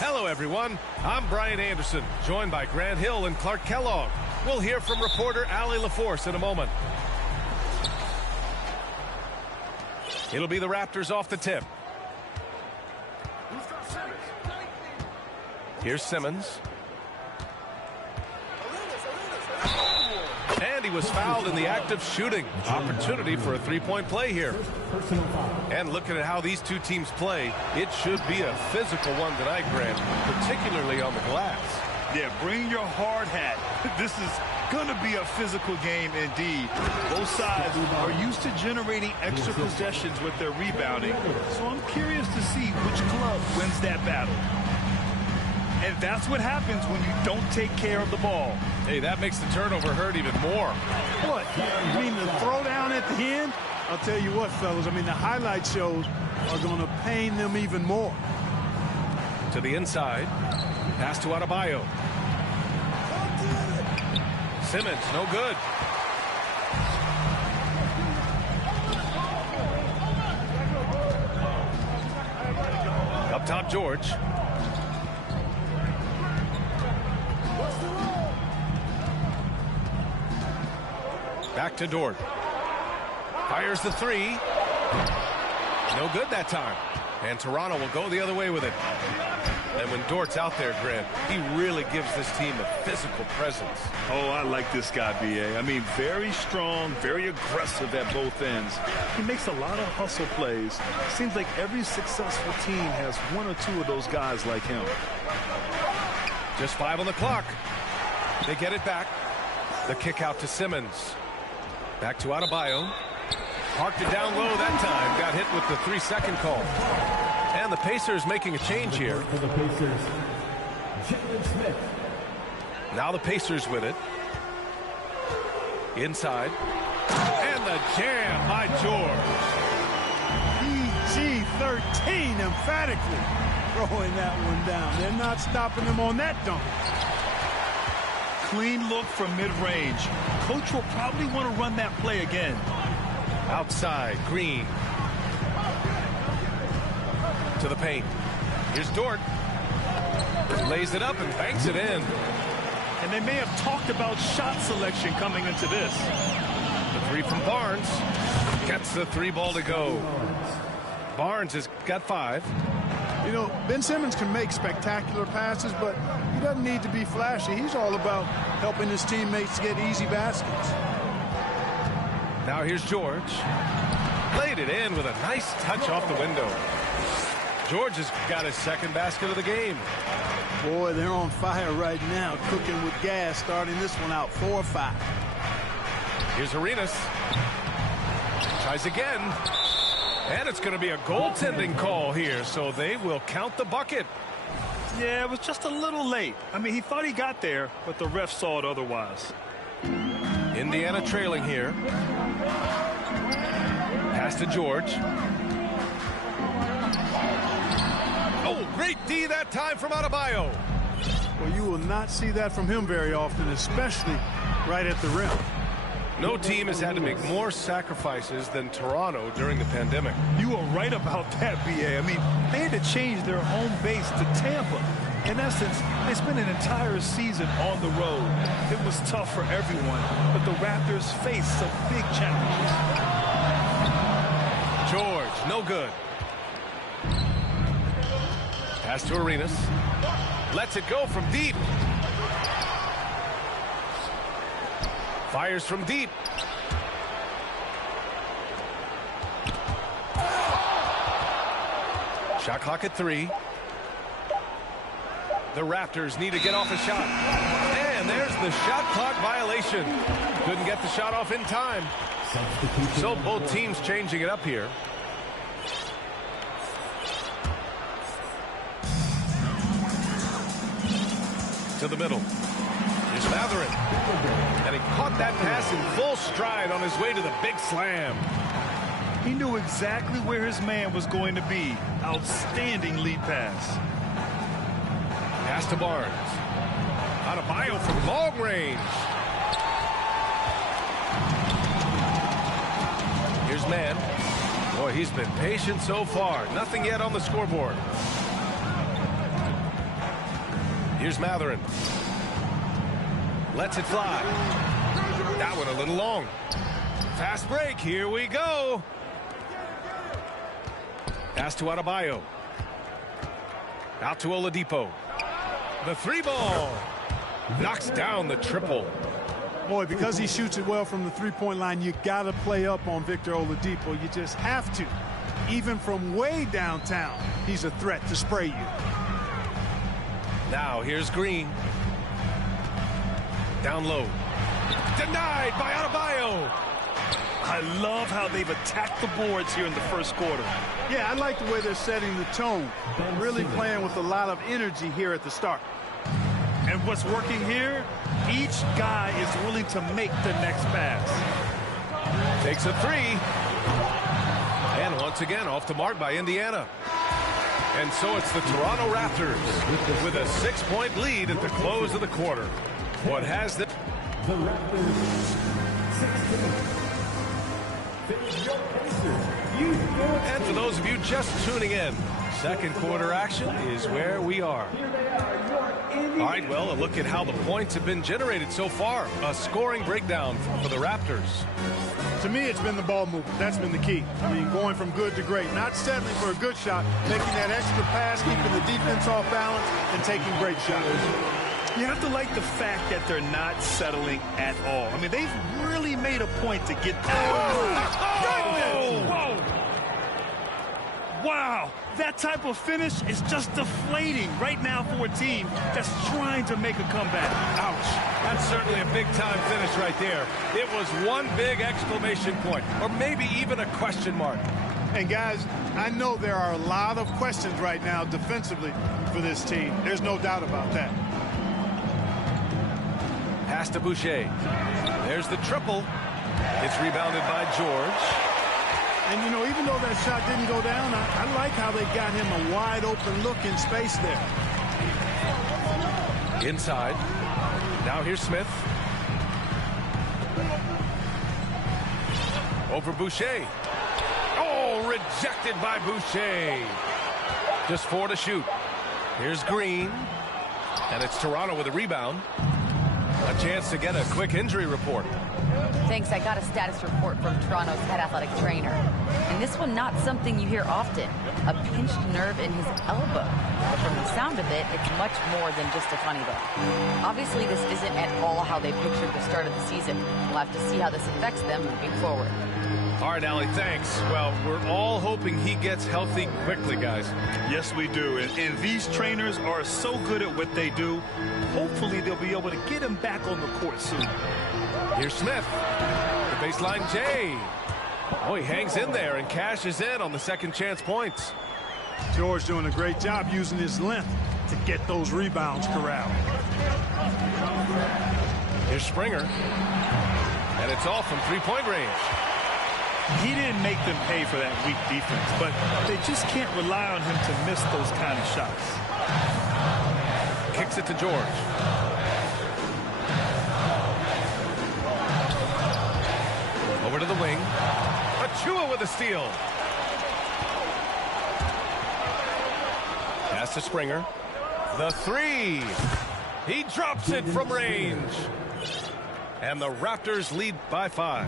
Hello, everyone. I'm Brian Anderson, joined by Grant Hill and Clark Kellogg. We'll hear from reporter Allie LaForce in a moment. It'll be the Raptors off the tip. Here's Simmons. And he was fouled in the act of shooting. Opportunity for a three-point play here. And looking at how these two teams play, it should be a physical one tonight, Grant, particularly on the glass. Yeah, bring your hard hat. This is going to be a physical game indeed. Both sides are used to generating extra possessions with their rebounding, so I'm curious to see which club wins that battle. And that's what happens when you don't take care of the ball. Hey, that makes the turnover hurt even more. What? You mean the throwdown at the end? I'll tell you what, fellas. I mean, the highlight shows are going to pain them even more. To the inside. Pass to Adebayo. Simmons, no good. Up top, George. Back to Dort. Fires the three. No good that time. And Toronto will go the other way with it. And when Dort's out there, Grant, he really gives this team a physical presence. Oh, I like this guy, B.A. I mean, very strong, very aggressive at both ends. He makes a lot of hustle plays. Seems like every successful team has one or two of those guys like him. Just 5 on the clock. They get it back. The kick out to Simmons. Back to Adebayo. Parked it down low that time. Got hit with the 3-second call. And the Pacers making a change here. For the Pacers, Jalen Smith. Now the Pacers with it. Inside. And the jam by George. PG-13 emphatically throwing that one down. They're not stopping him on that dunk. Clean look from mid-range. Coach will probably want to run that play again. Outside, Green. To the paint. Here's Dort. Lays it up and banks it in. And they may have talked about shot selection coming into this. The three from Barnes. Gets the 3 ball to go. Barnes has got 5. You know, Ben Simmons can make spectacular passes, but he doesn't need to be flashy. He's all about helping his teammates get easy baskets. Now here's George. Laid it in with a nice touch off the window. George has got his second basket of the game. Boy, they're on fire right now, cooking with gas, starting this one out 4-5. Here's Arenas. Tries again. And it's going to be a goaltending call here, so they will count the bucket. Yeah, it was just a little late. I mean, he thought he got there, but the ref saw it otherwise. Indiana trailing here. Pass to George. Oh, great D that time from Adebayo. Well, you will not see that from him very often, especially right at the rim. No team has had to make more sacrifices than Toronto during the pandemic. You are right about that, B.A. I mean, they had to change their home base to Tampa. In essence, they spent an entire season on the road. It was tough for everyone, but the Raptors faced some big challenges. George, no good. Pass to Arenas. Lets it go from deep. Fires from deep. Shot clock at 3. The Raptors need to get off a shot. And there's the shot clock violation. Couldn't get the shot off in time. So both teams changing it up here. To the middle. Here's Mathurin. And he caught that pass in full stride on his way to the big slam. He knew exactly where his man was going to be. Outstanding lead pass. Pass to Barnes. Adebayo from long range. Here's Mann. Boy, he's been patient so far. Nothing yet on the scoreboard. Here's Mathurin. Lets it fly. That one a little long. Fast break. Here we go. Pass to Adebayo. Out to Oladipo. The three ball. Knocks down the triple. Boy, because he shoots it well from the three-point line, you got to play up on Victor Oladipo. You just have to. Even from way downtown, he's a threat to spray you. Now here's Green. Down low. Denied by Adebayo. I love how they've attacked the boards here in the first quarter. Yeah, I like the way they're setting the tone. Really playing with a lot of energy here at the start. And what's working here, each guy is willing to make the next pass. Takes a three. And once again, off the mark by Indiana. And so it's the Toronto Raptors with a 6-point lead at the close of the quarter. What has the Raptors 16. And for those of you just tuning in, second quarter action is where we are. All right, well, a look at how the points have been generated so far. A scoring breakdown for the Raptors. To me, it's been the ball movement. That's been the key. I mean, going from good to great. Not settling for a good shot, making that extra pass, keeping the defense off balance, and taking great shots. You have to like the fact that they're not settling at all. I mean, they've really made a point to get Whoa! Wow, that type of finish is just deflating right now for a team that's trying to make a comeback. Ouch. That's certainly a big-time finish right there. It was one big exclamation point, or maybe even a question mark. And, guys, I know there are a lot of questions right now defensively for this team. There's no doubt about that. Pass to Boucher. There's the triple. It's rebounded by George. And, you know, even though that shot didn't go down, I like how they got him a wide-open look in space there. Inside. Now here's Smith. Over Boucher. Oh, rejected by Boucher. Just 4 to shoot. Here's Green. And it's Toronto with a rebound. A chance to get a quick injury report. Thanks. I got a status report from Toronto's head athletic trainer. And this one, not something you hear often. A pinched nerve in his elbow. But from the sound of it, it's much more than just a funny look. Obviously, this isn't at all how they pictured the start of the season. We'll have to see how this affects them moving forward. All right, Allie, thanks. Well, we're all hoping he gets healthy quickly, guys. Yes, we do. And these trainers are so good at what they do. Hopefully, they'll be able to get him back on the court soon. Here's Smith. The baseline J. Oh, he hangs in there and cashes in on the second chance points. George doing a great job using his length to get those rebounds corralled. Here's Springer. And it's off from three-point range. He didn't make them pay for that weak defense, but they just can't rely on him to miss those kind of shots. Kicks it to George. Over to the wing. Achua with a steal. Pass to Springer. The three. He drops it from range. And the Raptors lead by 5.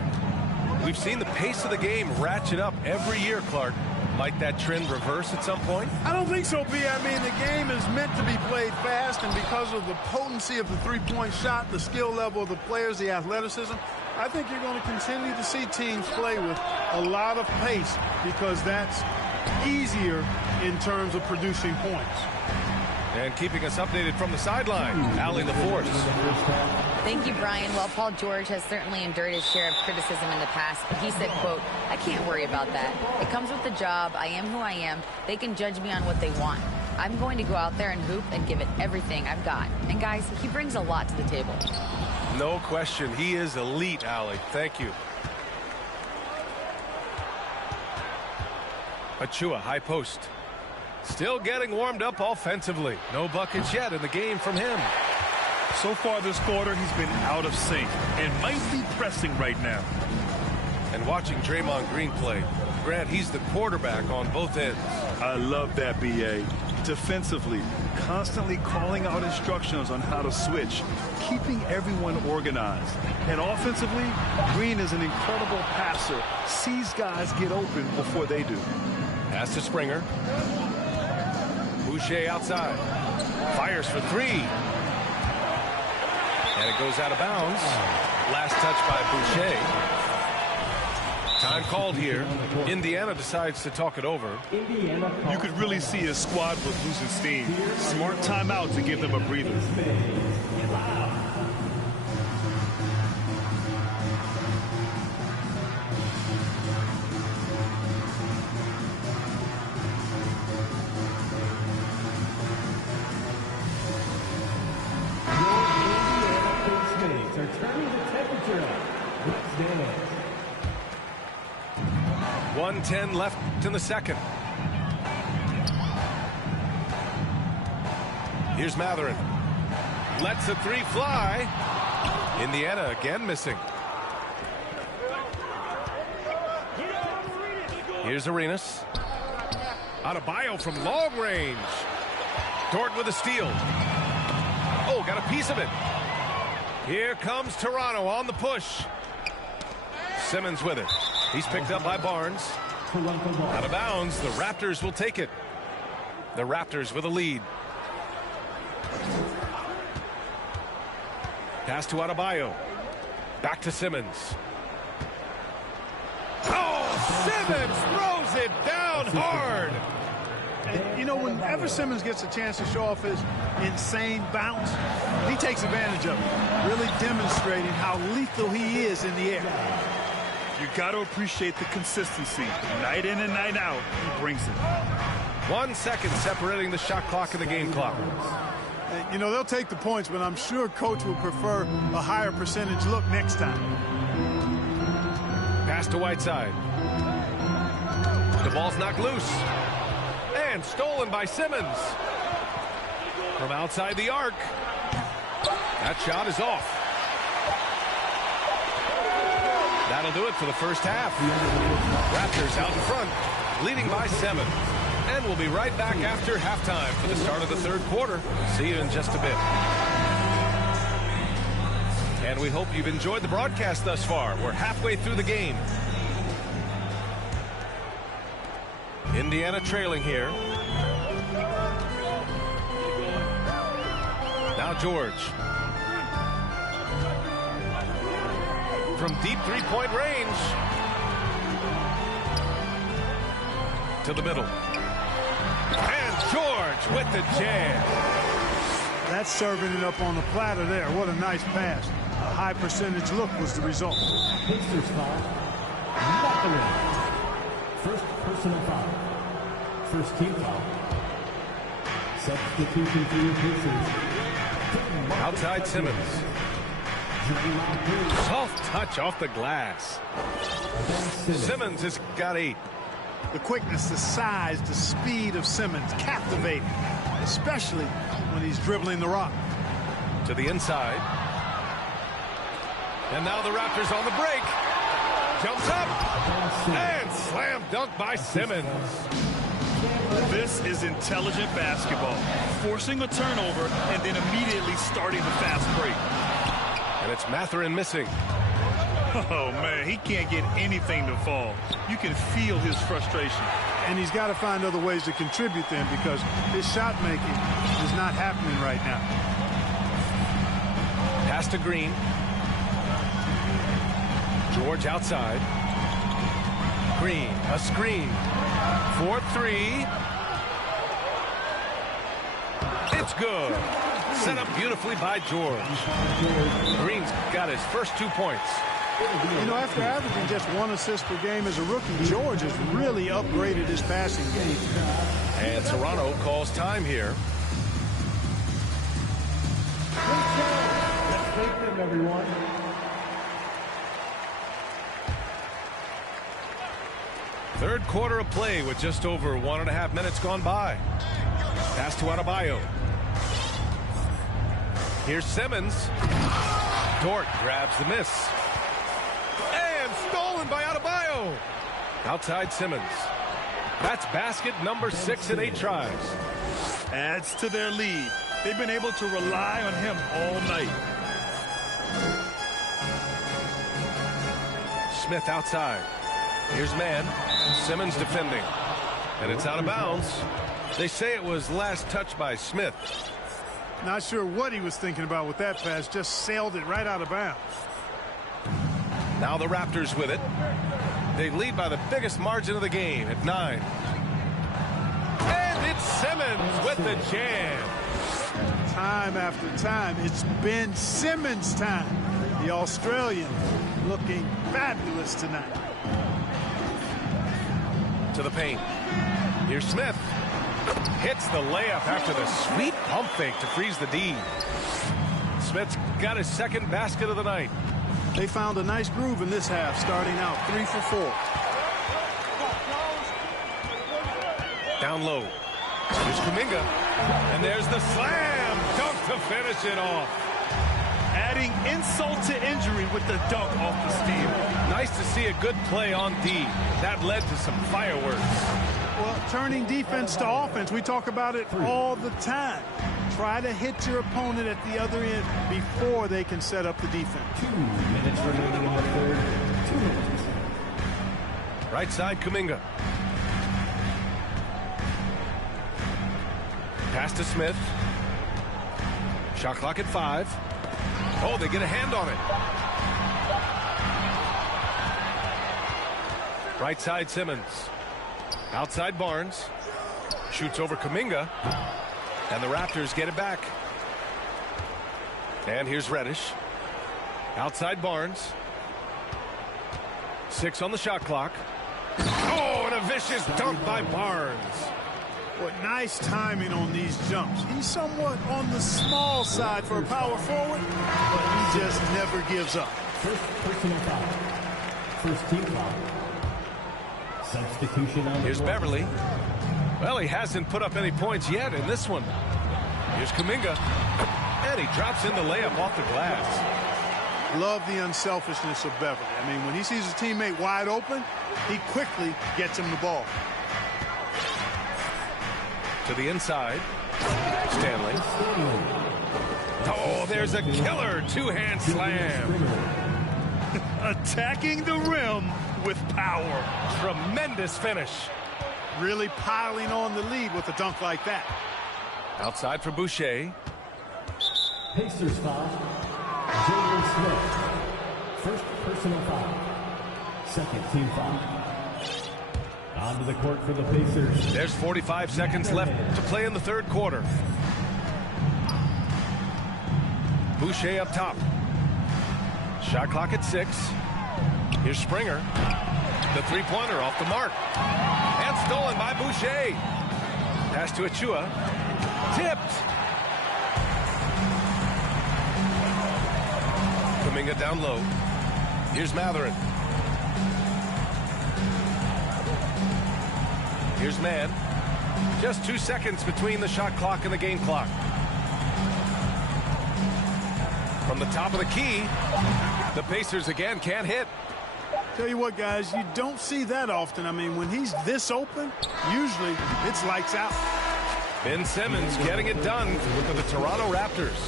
We've seen the pace of the game ratchet up every year, Clark. Might that trend reverse at some point? I don't think so, B. I mean, the game is meant to be played fast, and because of the potency of the three-point shot, the skill level of the players, the athleticism, I think you're going to continue to see teams play with a lot of pace because that's easier in terms of producing points. And keeping us updated from the sideline, Allie LaForce. Thank you, Brian. Well, Paul George has certainly endured his share of criticism in the past, but he said, quote, "I can't worry about that. It comes with the job. I am who I am. They can judge me on what they want. I'm going to go out there and hoop and give it everything I've got." And guys, he brings a lot to the table. No question. He is elite, Allie. Thank you. Achua, high post. Still getting warmed up offensively. No buckets yet in the game from him. So far this quarter, he's been out of sync and might be pressing right now. And watching Draymond Green play, Grant, he's the quarterback on both ends. I love that, B.A. Defensively, constantly calling out instructions on how to switch, keeping everyone organized. And offensively, Green is an incredible passer, sees guys get open before they do. Pass to Springer. Boucher outside. Fires for three. And it goes out of bounds. Last touch by Boucher. Time called here. Indiana decides to talk it over. You could really see his squad was losing steam. Smart timeout to give them a breather. Are turning the temperature up. Let's dance. 1:10 left in the second. Here's Mathurin. Lets the three fly. Indiana again missing. Here's Arenas. Adebayo from long range. Dort with a steal. Oh, got a piece of it. Here comes Toronto on the push. Simmons with it. He's picked up by Barnes. Out of bounds. The Raptors will take it. The Raptors with a lead. Pass to Adebayo. Back to Simmons. Oh, Simmons throws it down hard. And, you know, whenever Simmons gets a chance to show off his insane bounce, he takes advantage of it, really demonstrating how lethal he is in the air. You got to appreciate the consistency. Night in and night out, he brings it. 1 second separating the shot clock and the game clock. You know, they'll take the points, but I'm sure coach will prefer a higher percentage look next time. Pass to Whiteside. The ball's knocked loose. And stolen by Simmons. From outside the arc. That shot is off. That'll do it for the first half. Raptors out in front, leading by 7. And we'll be right back after halftime for the start of the third quarter. See you in just a bit. And we hope you've enjoyed the broadcast thus far. We're halfway through the game. Indiana trailing here. Now George. From deep three-point range. To the middle. And George with the jam. That's serving it up on the platter there. What a nice pass. A high percentage look was the result. Pacers foul. Mathurin. First personal foul. First team foul. Substitution for your Pacers. Outside Simmons. Soft touch off the glass. Simmons has got 8. The quickness, the size, the speed of Simmons, captivating, especially when he's dribbling the rock. To the inside. And now the Raptors on the break. Jumps up. And slam dunk by Simmons. This is intelligent basketball. Forcing a turnover and then immediately starting the fast break. And it's Mathurin missing. Oh, man, he can't get anything to fall. You can feel his frustration. And he's got to find other ways to contribute then, because his shot making is not happening right now. Pass to Green. George outside. Green, a screen. 4-3. It's It's good. Set up beautifully by George. Green's got his first 2 points. You know, after averaging just 1 assist per game as a rookie, George has really upgraded his passing game. And Toronto calls time here. Let's take them, everyone. Third quarter of play with just over 1.5 minutes gone by. Pass to Adebayo. Here's Simmons. Dort grabs the miss. And stolen by Adebayo. Outside Simmons. That's basket number 6 in 8 tries. Adds to their lead. They've been able to rely on him all night. Smith outside. Here's man. Simmons defending. And it's out of bounds. They say it was last touched by Smith. Not sure what he was thinking about with that pass. Just sailed it right out of bounds. Now the Raptors with it. They lead by the biggest margin of the game at 9. And it's Simmons with the jam. Time after time, it's Ben Simmons' time. The Australian looking fabulous tonight. To the paint. Here's Smith. Hits the layup after the sweet pump fake to freeze the D. Smith's got his second basket of the night. They found a nice groove in this half, starting out 3 for 4. Down low. Here's Kuminga. And there's the slam dunk to finish it off. Adding insult to injury with the dunk off the steal. Nice to see a good play on D. That led to some fireworks. Well, turning defense to offense, we talk about it all the time. Try to hit your opponent at the other end before they can set up the defense. 2 minutes remaining in the third. 2 minutes. Right side, Kuminga. Pass to Smith. Shot clock at 5. Oh, they get a hand on it. Right side, Simmons. Outside, Barnes. Shoots over Kuminga. And the Raptors get it back. And here's Reddish. Outside, Barnes. 6 on the shot clock. Oh, and a vicious dunk by Barnes. What nice timing on these jumps. He's somewhat on the small side for a power forward, but he just never gives up. First personal foul. First team foul. Substitution on the Here's floor. Beverly. Well, he hasn't put up any points yet in this one. Here's Kuminga. And he drops in the layup off the glass. Love the unselfishness of Beverly. I mean, when he sees a teammate wide open, he quickly gets him the ball. To the inside. Stanley. Oh, there's a killer two-hand slam. Attacking the rim with power. Tremendous finish. Really piling on the lead with a dunk like that. Outside for Boucher. Pacers foul. Jalen Smith. First personal foul. Second team foul. Onto the court for the Pacers. There's 45 seconds left to play in the third quarter. Boucher up top. Shot clock at 6. Here's Springer. The three-pointer off the mark. And stolen by Boucher. Pass to Achua. Tipped. Kuminga down low. Here's Matherin. Here's Mann. Just 2 seconds between the shot clock and the game clock. From the top of the key, the Pacers again can't hit. Tell you what, guys, you don't see that often. I mean, when he's this open, usually it's lights out. Ben Simmons getting it done for the Toronto Raptors.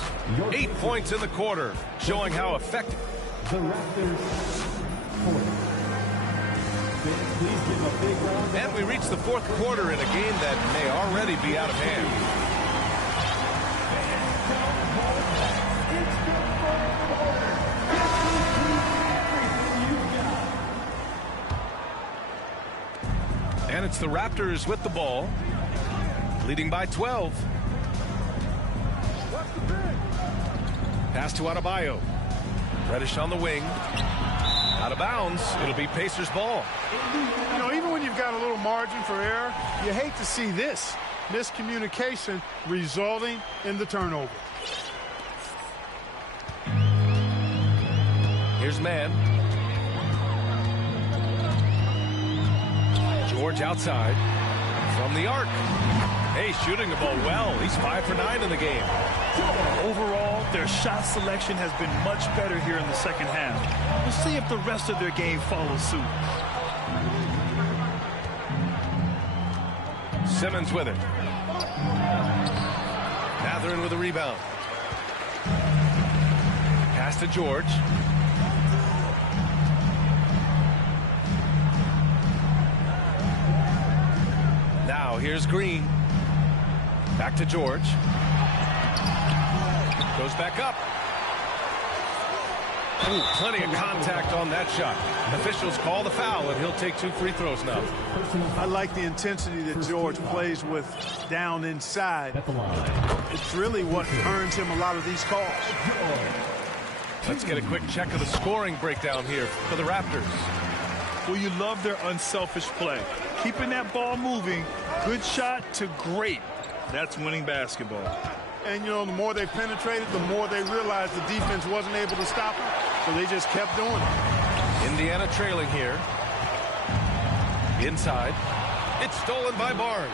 8 points in the quarter, showing how effective. The Raptors 40. Please give a big round. And we reach the fourth quarter in a game that may already be out of hand. And it's the Raptors with the ball, leading by 12. Pass to Adebayo. Reddish on the wing. Out of bounds. It'll be Pacers ball. You know, even when you've got a little margin for error, you hate to see this miscommunication resulting in the turnover. Here's man. George outside from the arc. Hey, shooting the ball well. He's 5 for 9 in the game. Overall, their shot selection has been much better here in the second half. We'll see if the rest of their game follows suit. Simmons with it. Mathurin with a rebound. Pass to George. Now here's Green. Back to George. Goes back up. Ooh, plenty of contact on that shot. Officials call the foul, and he'll take 2 free throws now. I like the intensity that George plays with down inside. It's really what earns him a lot of these calls. Let's get a quick check of the scoring breakdown here for the Raptors. Well, you love their unselfish play. Keeping that ball moving, good shot to great. That's winning basketball. And, you know, the more they penetrated, the more they realized the defense wasn't able to stop them. So they just kept doing it. Indiana trailing here. Inside. It's stolen by Barnes.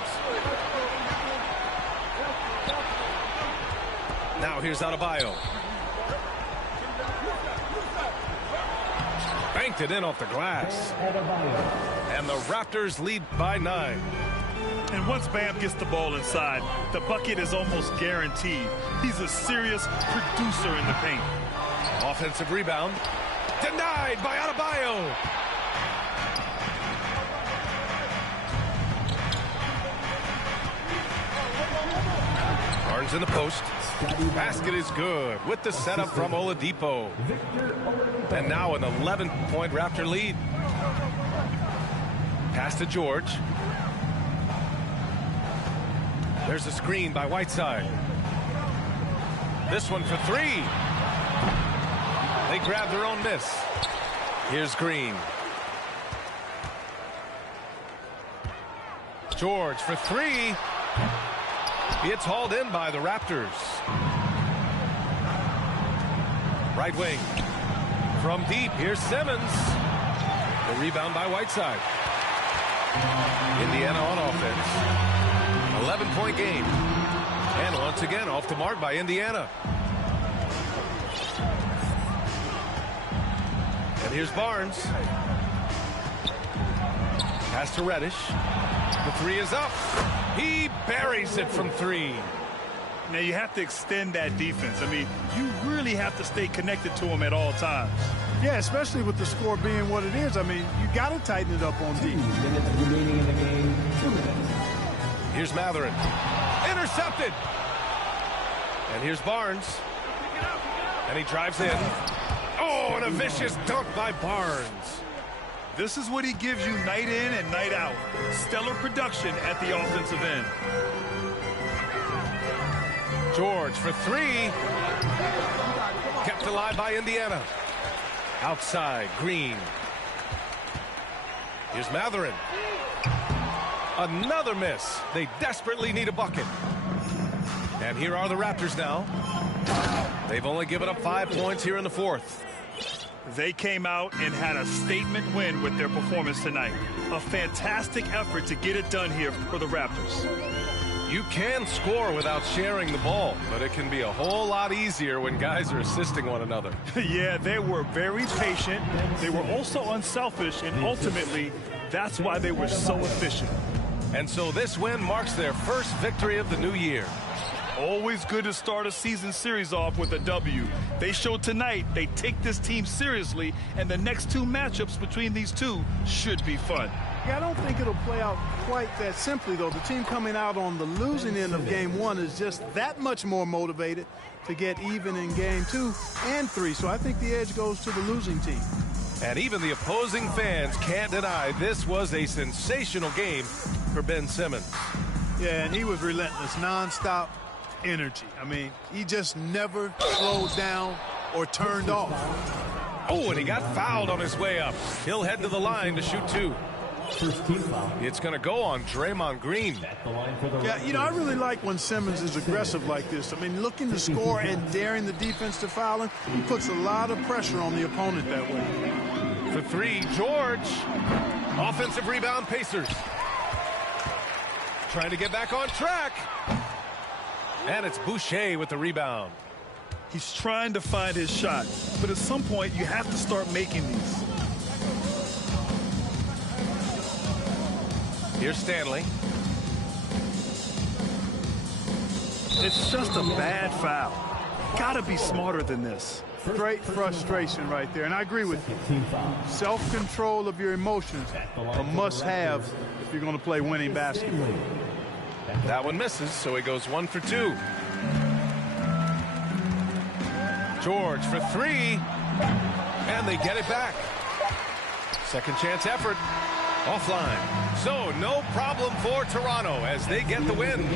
Now here's Adebayo. Banked it in off the glass. And the Raptors lead by 9. And once Bam gets the ball inside, the bucket is almost guaranteed. He's a serious producer in the paint. Offensive rebound. Denied by Adebayo. Barnes in the post. Basket is good with the setup from Oladipo. And now an 11-point Raptor lead. Pass to George. There's a screen by Whiteside. This one for 3. They grab their own miss. Here's Green. George for 3. It's hauled in by the Raptors. Right wing. From deep, here's Simmons. The rebound by Whiteside. Indiana on offense. 11-point game. And once again, off the mark by Indiana. And here's Barnes. Pass to Reddish. The 3 is up. He buries it from 3. Now you have to extend that defense. I mean, you really have to stay connected to him at all times. Yeah, especially with the score being what it is. I mean, you got to tighten it up on defense. 2 minutes remaining in the game. 2 minutes. Here's Mathurin. Intercepted. And here's Barnes. And he drives in. Oh, and a vicious dunk by Barnes. This is what he gives you night in and night out. Stellar production at the offensive end. George for 3. Kept alive by Indiana. Outside, Green. Here's Mathurin. Another miss. They desperately need a bucket. And here are the Raptors now. They've only given up 5 points here in the 4th. They came out and had a statement win with their performance tonight. A fantastic effort to get it done here for the Raptors. You can score without sharing the ball, but it can be a whole lot easier when guys are assisting one another. Yeah, they were very patient. They were also unselfish, and ultimately, that's why they were so efficient. And so this win marks their first victory of the new year. Always good to start a season series off with a W. They showed tonight they take this team seriously, and the next 2 matchups between these two should be fun. Yeah, I don't think it'll play out quite that simply, though. The team coming out on the losing end of game 1 is just that much more motivated to get even in game 2 and 3. So I think the edge goes to the losing team. And even the opposing fans can't deny this was a sensational game for Ben Simmons. Yeah, and he was relentless, nonstop, energy. I mean, he just never slowed down or turned off. Oh, and he got fouled on his way up. He'll head to the line to shoot 2. First team foul. It's going to go on Draymond Green. At the line for the Yeah, you know, I really like when Simmons is aggressive like this. I mean, looking to score and daring the defense to foul him, he puts a lot of pressure on the opponent that way. For 3, George. Offensive rebound, Pacers. Trying to get back on track. And it's Boucher with the rebound. He's trying to find his shot, but at some point you have to start making these. Here's Stanley. It's just a bad foul. Gotta be smarter than this. Great frustration right there, and I agree with you. team foul. Self-control of your emotions a must-have if you're going to play winning basketball. That one misses, so he goes 1 for 2. George for 3. And they get it back. Second chance effort. Offline. So no problem for Toronto as they get the win.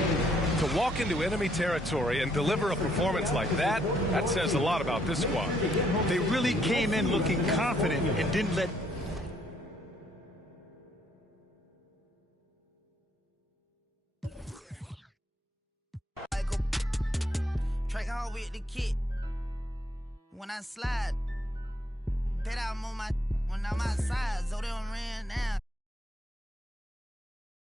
To walk into enemy territory and deliver a performance like that, that says a lot about this squad. They really came in looking confident and didn't let Track hard with the kid. When I slide, bet I'm on my when I'm outside, so they don't ran down.